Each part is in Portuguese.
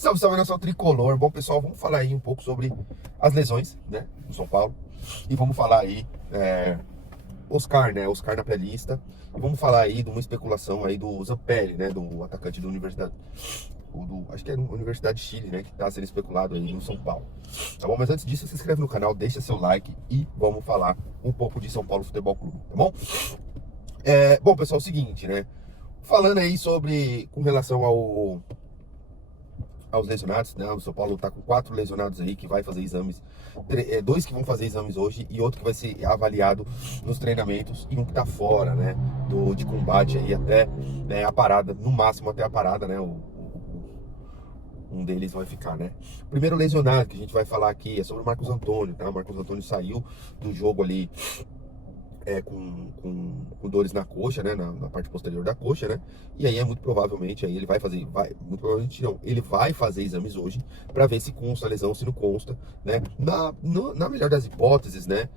Salve, salve, nação tricolor. Bom, pessoal, vamos falar aí um pouco sobre as lesões, né, do São Paulo. E vamos falar aí, Oscar, né, Oscar na pré-lista. E vamos falar aí de uma especulação aí do Zampelli, né, do atacante da Universidade, acho que é da Universidade de Chile, né, que tá sendo especulado aí no São Paulo. Tá bom? Mas antes disso, se inscreve no canal, deixa seu like e vamos falar um pouco de São Paulo Futebol Clube, tá bom? Bom, pessoal, é o seguinte, né, falando aí com relação aos lesionados, né? O São Paulo tá com 4 lesionados aí que vai fazer exames, 2 que vão fazer exames hoje e outro que vai ser avaliado nos treinamentos e um que tá fora, né? De combate aí até, né, a parada, no máximo até a parada, né? Um deles vai ficar, né? O primeiro lesionado que a gente vai falar aqui é sobre o Marcos Antônio, tá? O Marcos Antônio saiu do jogo ali com dores na coxa, né, na parte posterior da coxa, né, e aí muito provavelmente aí ele muito provavelmente não, ele vai fazer exames hoje para ver se consta a lesão, se não consta, né, na melhor das hipóteses, né,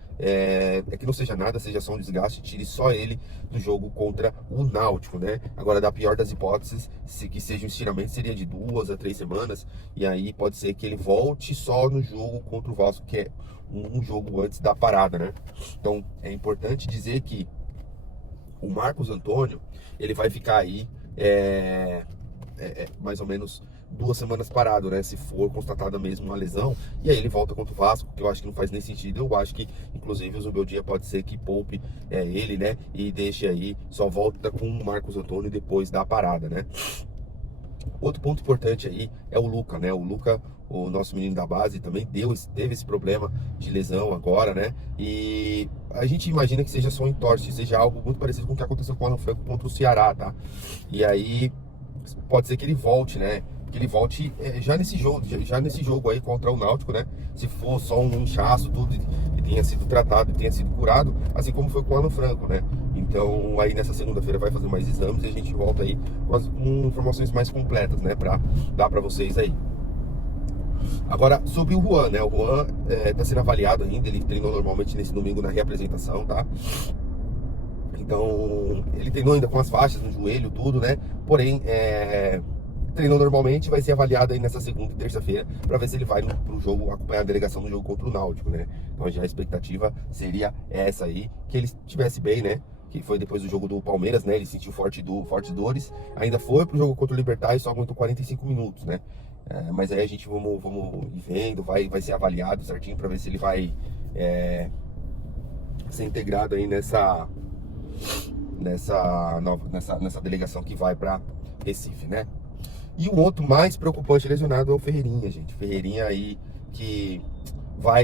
que não seja nada, seja só um desgaste, tire só ele do jogo contra o Náutico, né, agora da pior das hipóteses, que seja um estiramento, seria de 2 a 3 semanas, e aí pode ser que ele volte só no jogo contra o Vasco, que é um jogo antes da parada, né? Então é importante dizer que o Marcos Antônio, ele vai ficar aí mais ou menos 2 semanas parado, né? Se for constatada mesmo uma lesão, e aí ele volta contra o Vasco, que eu acho que não faz nem sentido. Eu acho que, inclusive, o Zubeldia pode ser que poupe ele, né? E deixe aí, só volta com o Marcos Antônio depois da parada, né? Outro ponto importante aí é o Luca, né? O Luca, o nosso menino da base, também teve esse problema de lesão agora, né? E a gente imagina que seja só um entorse, seja algo muito parecido com o que aconteceu com o Alan Franco contra o Ceará, tá? E aí pode ser que ele volte, né? Que ele volte já nesse jogo aí contra o Náutico, né? Se for só um inchaço, tudo, e tenha sido tratado, e tenha sido curado, assim como foi com o Alan Franco, né? Então aí nessa segunda-feira vai fazer mais exames e a gente volta aí com informações mais completas, né? Pra dar pra vocês aí. Agora, sobre o Juan, né? O Juan tá sendo avaliado ainda, ele treinou normalmente nesse domingo na reapresentação, tá? Então, ele treinou ainda com as faixas no joelho, tudo, né? Porém, treinou normalmente, vai ser avaliado aí nessa segunda e terça-feira para ver se ele vai pro jogo, acompanhar a delegação no jogo contra o Náutico, né? Então já a expectativa seria essa aí, que ele estivesse bem, né? Que foi depois do jogo do Palmeiras, né? Ele sentiu fortes dores, ainda foi pro jogo contra o Libertad e só aguentou 45 minutos, né? Mas aí a gente vamos ir vendo, vai ser avaliado certinho para ver se ele vai ser integrado aí nessa delegação que vai para Recife, né? E o outro mais preocupante lesionado é o Ferreirinha, gente. Ferreirinha aí que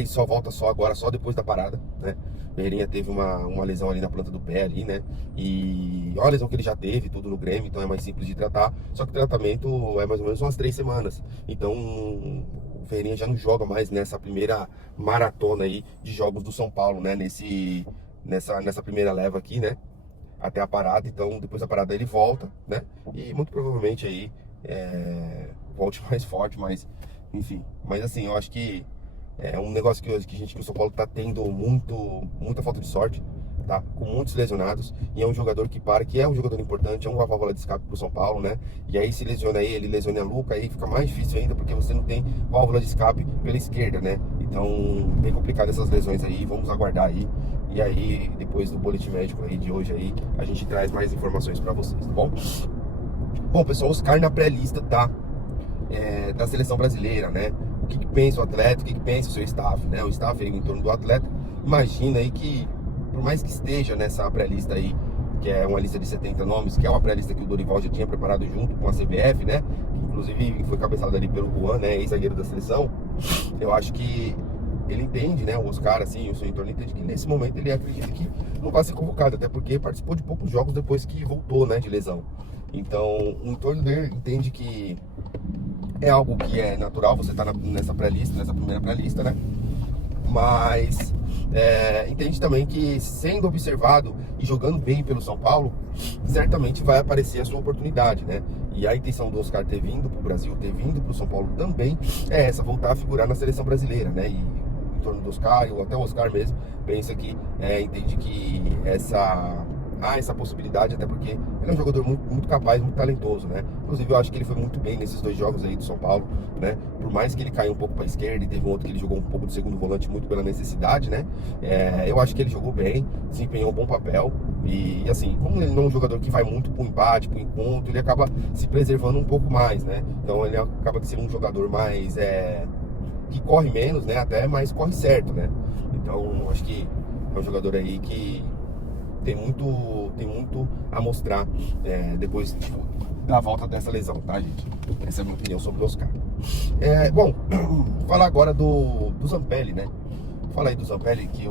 só volta agora, só depois da parada, né? Ferreirinha teve uma lesão ali na planta do pé ali, né? E olha a lesão que ele já teve, tudo no Grêmio, então é mais simples de tratar. Só que o tratamento é mais ou menos umas 3 semanas. Então o Ferreirinha já não joga mais nessa primeira maratona aí de jogos do São Paulo, né? Nessa primeira leva aqui, né? Até a parada, então depois da parada ele volta, né? E muito provavelmente aí volte mais forte, mas enfim. Mas assim, eu acho que é um negócio que o São Paulo tá tendo muita falta de sorte, tá? Com muitos lesionados, e é um jogador que é um jogador importante, é uma válvula de escape pro São Paulo, né? E aí se lesiona ele lesiona a Luca, aí fica mais difícil ainda, porque você não tem válvula de escape pela esquerda, né? Então, bem complicado essas lesões aí, vamos aguardar aí. E aí, depois do boletim médico aí de hoje aí, a gente traz mais informações pra vocês, tá bom? Bom, pessoal, Oscar na pré-lista da seleção brasileira, né? O que pensa o atleta, o que pensa o seu staff, né? O staff aí em torno do atleta. Imagina aí que, por mais que esteja nessa pré-lista aí, que é uma lista de 70 nomes, que é uma pré-lista que o Dorival já tinha preparado junto com a CBF, né? Que inclusive foi cabeçada ali pelo Juan, né? Ex-zagueiro da seleção. Eu acho que ele entende, né? O Oscar, assim, o seu entorno entende que nesse momento ele acredita que não vai ser convocado, até porque participou de poucos jogos depois que voltou, né? De lesão. Então, o entorno dele entende que é algo que é natural, você tá nessa pré-lista, nessa primeira pré-lista, né? Mas entende também que, sendo observado e jogando bem pelo São Paulo, certamente vai aparecer a sua oportunidade, né? E a intenção do Oscar ter vindo pro Brasil, ter vindo pro São Paulo também é essa, voltar a figurar na seleção brasileira, né? E em torno do Oscar, ou até o Oscar mesmo, pensa que, entende que há essa possibilidade, até porque ele é um jogador muito capaz, muito talentoso, né? Inclusive eu acho que ele foi muito bem nesses 2 jogos aí do São Paulo, né? Por mais que ele caiu um pouco para a esquerda e teve um outro que ele jogou um pouco de segundo volante muito pela necessidade, né? Eu acho que ele jogou bem, desempenhou um bom papel e assim, como ele não é um jogador que vai muito pro empate, pro encontro, ele acaba se preservando um pouco mais, né? Então ele acaba sendo um jogador mais que corre menos, né? Até, mas corre certo, né? Então acho que é um jogador aí que tem muito a mostrar depois da volta dessa lesão, tá, gente? Essa é a minha opinião sobre o Oscar. Bom, falar agora do Zampelli, né? Fala aí do Zampelli, que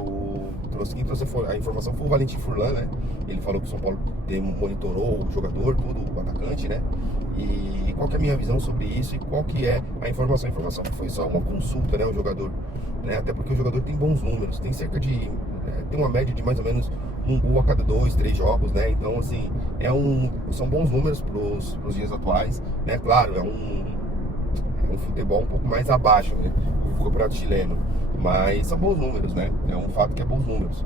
quem trouxe a informação foi o Valentim Furlan, né? Ele falou que o São Paulo monitorou o jogador, tudo, o atacante, né? E qual que é a minha visão sobre isso e qual que é a informação? A informação foi só uma consulta, né? O jogador, né? Até porque o jogador tem bons números, tem cerca de... tem uma média de mais ou menos um gol a cada 2, 3 jogos, né? Então, assim, são bons números pros dias atuais, né? Claro, é um futebol um pouco mais abaixo, né? Do campeonato chileno. Mas são bons números, né? É um fato que é bons números.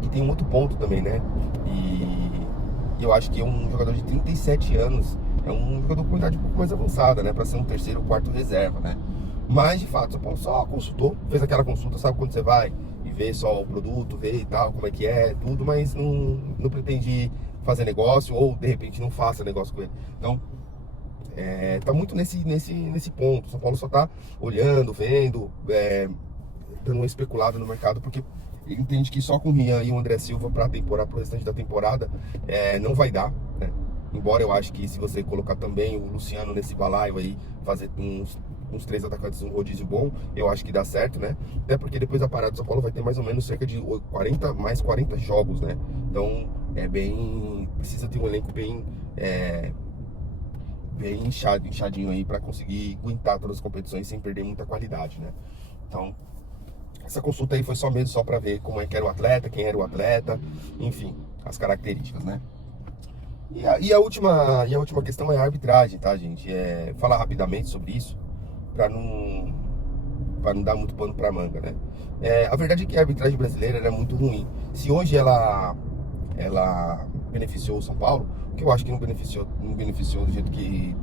E tem um outro ponto também, né? E eu acho que é um jogador de 37 anos, é um jogador com idade um pouco mais avançada, né? Para ser um terceiro ou quarto reserva, né? Mas, de fato, o São Paulo só consultou, fez aquela consulta, sabe quando você vai e vê só o produto, vê e tal, como é que é, tudo, mas não pretende fazer negócio ou, de repente, não faça negócio com ele. Então, tá muito nesse ponto. O São Paulo só tá olhando, vendo, dando uma especulada no mercado, porque ele entende que só com o Rian e o André Silva para pro restante da temporada não vai dar, né? Embora eu acho que se você colocar também o Luciano nesse balaio aí, fazer uns 3 atacantes, um rodízio bom, eu acho que dá certo, né? Até porque depois da parada do São Paulo vai ter mais ou menos cerca de 40 jogos, né? Então precisa ter um elenco bem inchadinho aí para conseguir aguentar todas as competições sem perder muita qualidade, né? Então, essa consulta aí foi só para ver como é que era o atleta, quem era o atleta, enfim, as características, né? E a última questão é a arbitragem, tá, gente? Falar rapidamente sobre isso, para não dar muito pano para manga, né? A verdade é que a arbitragem brasileira era muito ruim. Se hoje ela beneficiou o São Paulo, que eu acho que não beneficiou do jeito que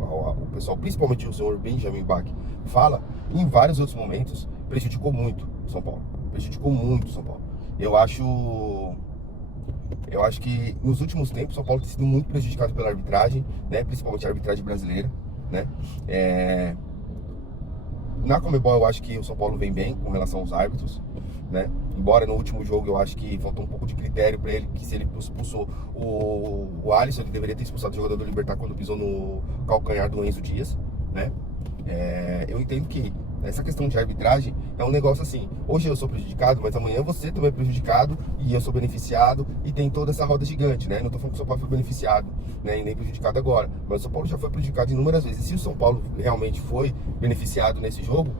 o pessoal, principalmente o senhor Benjamin Bach, fala, em vários outros momentos, prejudicou muito o São Paulo. Prejudicou muito o São Paulo. Eu acho que nos últimos tempos o São Paulo tem sido muito prejudicado pela arbitragem, né? Principalmente a arbitragem brasileira, né? Na Conmebol eu acho que o São Paulo vem bem com relação aos árbitros, né? Embora no último jogo eu acho que faltou um pouco de critério para ele, que se ele expulsou o Alisson, ele deveria ter expulsado o jogador do Libertad quando pisou no calcanhar do Enzo Dias, né? Eu entendo que essa questão de arbitragem é um negócio assim, hoje eu sou prejudicado, mas amanhã você também é prejudicado e eu sou beneficiado e tem toda essa roda gigante, né? Não tô falando que o São Paulo foi beneficiado, né? E nem prejudicado agora, mas o São Paulo já foi prejudicado inúmeras vezes. E se o São Paulo realmente foi beneficiado nesse jogo,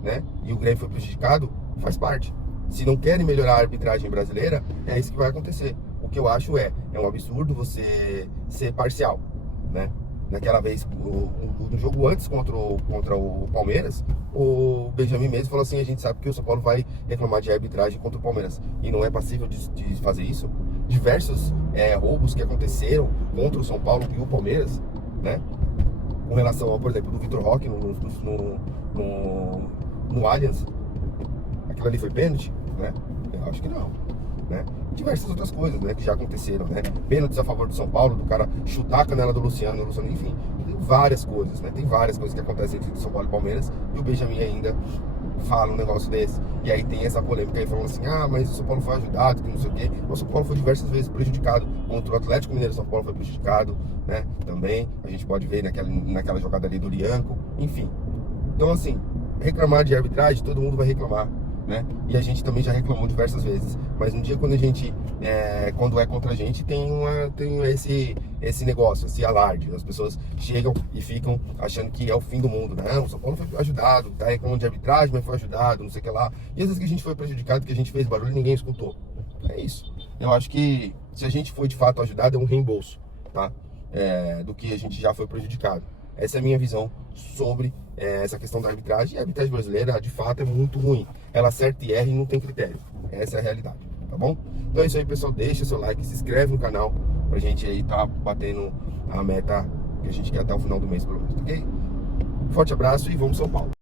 né? E o Grêmio foi prejudicado, faz parte. Se não querem melhorar a arbitragem brasileira, é isso que vai acontecer. O que eu acho é um absurdo você ser parcial, né? Naquela vez, no jogo antes contra o Palmeiras, o Benjamin mesmo falou assim, a gente sabe que o São Paulo vai reclamar de arbitragem contra o Palmeiras. E não é passível de fazer isso. Diversos roubos que aconteceram contra o São Paulo e o Palmeiras, né? Com relação ao, por exemplo, do Vitor Roque no Allianz. Aquilo ali foi pênalti, né? Eu acho que não, né? E diversas outras coisas, né, que já aconteceram, né? Pênaltis a favor do São Paulo, do cara chutar a canela do Luciano, enfim, tem várias coisas, né? Tem várias coisas que acontecem entre São Paulo e Palmeiras, e o Benjamin ainda fala um negócio desse. E aí tem essa polêmica aí falando assim, mas o São Paulo foi ajudado, que não sei o quê. O São Paulo foi diversas vezes prejudicado contra o Atlético Mineiro. O São Paulo foi prejudicado, né? Também, a gente pode ver naquela jogada ali do Lianco, enfim. Então, assim, reclamar de arbitragem, todo mundo vai reclamar, né? E a gente também já reclamou diversas vezes. Mas um dia quando a gente, quando é contra a gente, tem esse negócio, esse alarde. As pessoas chegam e ficam achando que é o fim do mundo, né? O São Paulo foi ajudado, tá reclamando de arbitragem, mas foi ajudado, não sei o que lá. E às vezes que a gente foi prejudicado, que a gente fez barulho e ninguém escutou. É isso. Eu acho que se a gente foi de fato ajudado, é um reembolso, tá? Do que a gente já foi prejudicado. Essa é a minha visão sobre essa questão da arbitragem. E a arbitragem brasileira, de fato, é muito ruim. Ela acerta e erra e não tem critério. Essa é a realidade. tá bom? Então é isso aí, pessoal, deixa seu like, se inscreve no canal pra gente aí tá batendo a meta que a gente quer até o final do mês, pelo menos, ok? Forte abraço e vamos São Paulo!